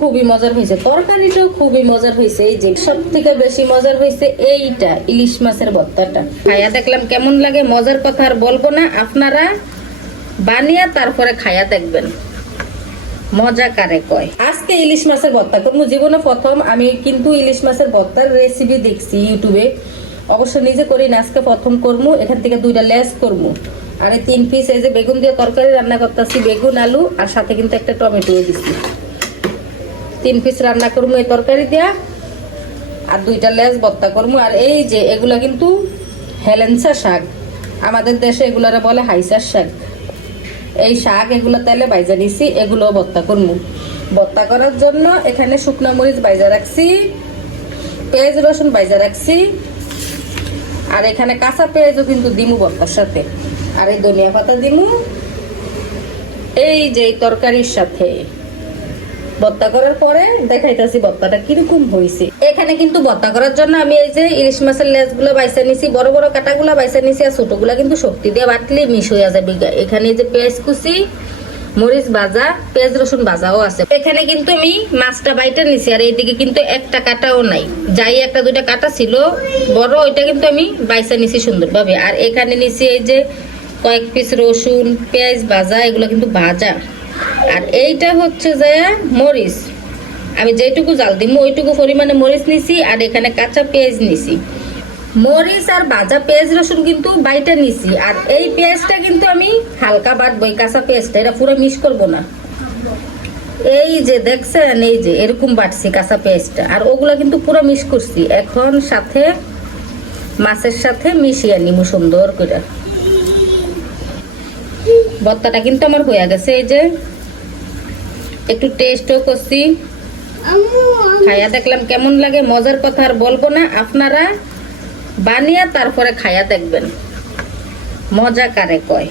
খুবই মজার হয়েছে, তরকারিটাও খুবই মজার হয়েছে। এই যে সব থেকে বেশি মজার হয়েছে এইটা ইলিশ মাছের ভর্তাটা। খাইয়া দেখলাম কেমন লাগে, মজার কথা আর বলবো না, আপনারা বানিয়ে তারপরে খাইয়া দেখবেন মজা কারে কয়। আজকে ইলিশ মাছের ভর্তা করবো, জীবনে প্রথম আমি কিন্তু ইলিশ মাছের ভর্তার রেসিপি দেখছি ইউটিউবে, অবশ্য নিজে করি না, আজকে প্রথম করবো। এখান থেকে 2টা লেস করবো, আর 3 পিস এই যে বেগুন দিয়ে তরকারি রান্না করতেছি, বেগুন আলু আর সাথে কিন্তু একটা টমেটো দিচ্ছি। 3 পিস রান্না করবো এই তরকারি দিয়া, আর 2টা লেস ভর্তা করবো। আর এই যে এগুলা কিন্তু হেলেন্সা শাক, আমাদের দেশে এগুলারা বলে হাইসার শাক। এই শাক এগুলো তেলে বাইজা নিছি, এগুলো ভর্তা করবো। ভর্তা করার জন্য এখানে শুকনো মরিচ বাইজা রাখছি, পেঁয়াজ রসুন বাইজা রাখছি, আর এখানে কাঁচা পেঁয়াজও কিন্তু দিমু ভর্তার সাথে, আর এই ধনিয়া পাতা দিমু এই যে তরকারির সাথে। ভর্তা করার পরে দেখাইতেছি ভর্তাটা কিরকম হয়েছে। এখানে কিন্তু ভর্তা করার জন্য আমি এই যে ইলিশ মাছের লেজগুলো বাইসা নিছি, বড় বড় কাটাগুলো বাইসা নিছি, আর ছোটগুলা কিন্তু শক্তি দিয়ে বাটলে মিশ হয়ে যাবে। এখানে এই যে পেঁয়াজ কুচি, মরিচ ভাজা, পেঁয়াজ রসুন ভাজাও আছে। এখানে কিন্তু আমি মাছটা বাইটা নিছি, আর এইদিকে কিন্তু একটা কাটাও নাই, যাই 1-2টা কাটা ছিল বড়, ওইটা কিন্তু আমি বাইসা নিছি সুন্দরভাবে। আর এখানে নিছি এই যে কয়েক পিস রসুন, পেঁয়াজ ভাজা, এগুলো কিন্তু ভাজা। আর এইটা হচ্ছে যে মরিচ, আমি যেটুকু জাল দিব ওইটুকু পরিমাণে মরিচ নিছি, আর এখানে কাঁচা পেঁয়াজ নিছি। মরিচ আর ভাজা পেঁয়াজ রসুন কিন্তু বাইটা নিছি, আর এই পেঁয়াজটা কিন্তু আমি হালকা বাটবো, এই কাঁচা পেঁয়াজটা, এটা পুরো মিক্স করব না। এই যে দেখছেন, এই যে এরকম বাটছি কাঁচা পেঁয়াজটা, আর ওগুলা কিন্তু পুরো মিক্স করছি। এখন সাথে মাছের সাথে মিশিয়ে নিব সুন্দর করে। ভর্তাটা কিন্তু আমার হয়ে গেছে, এই যে একটু টেস্টও করছি, খাইয়া দেখলাম কেমন লাগে, মজার কথা আর বলবো না, আপনারা বানিয়ে তারপরে খাইয়া দেখবেন মজা কারে কয়।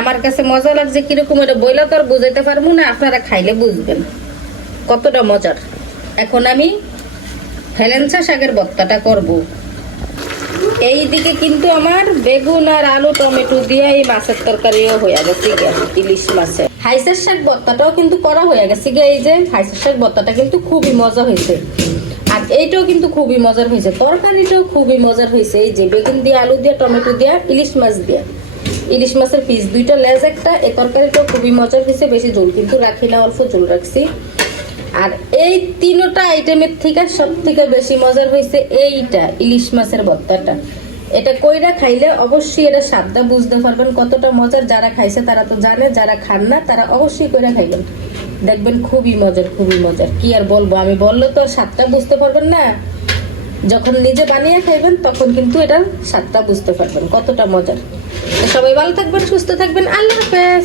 আমার কাছে মজা লাগছে কিরকম, এটা বইলা তো আর বুঝাইতে পারবো না, আপনারা খাইলে বুঝবেন কতটা মজার। এখন আমি হেলেন্সা শাকের ভর্তাটা করব। এইদিকে কিন্তু আমার বেগুন আর আলু টমেটো দিয়ে এই মাছের তরকারিও হয়ে গেছে, ইলিশ মাছের হাইসের শাক ভর্তাটাও কিন্তু করা হয়ে গেছে। এই যে হাইসের শাক ভর্তাটা কিন্তু খুবই মজা হয়েছে, আর এইটাও কিন্তু খুবই মজার হয়েছে, তরকারিটাও খুবই মজার হয়েছে। এই যে বেগুন দিয়ে, আলু দিয়ে, টমেটো দিয়ে, ইলিশ মাছ দিয়ে, ইলিশ মাছের পিস 2টা লেজ একটা, এই তরকারিটাও খুবই মজার হয়েছে। বেশি ঝোল কিন্তু রাখি না, অল্প ঝোল রাখছি। আর এই 3টা আইটেমের থেকে সব থেকে বেশি মজার হয়েছে এইটা ইলিশ মাছের ভর্তাটা। এটা কইরা খাইলে অবশ্যই এটা স্বাদটা বুঝতে পারবেন কতটা মজার। যারা খাইছে তারা তো জানে, যারা খান না তারা অবশ্যই কইরা খাইবেন, দেখবেন খুবই মজার, খুবই মজার। কি আর বলবো, আমি বললে তো স্বাদটা বুঝতে পারবেন না, যখন নিজে বানিয়ে খাইবেন তখন কিন্তু এটা স্বাদটা বুঝতে পারবেন কতটা মজার। সবাই ভালো থাকবেন, সুস্থ থাকবেন, আল্লাহ হাফেজ।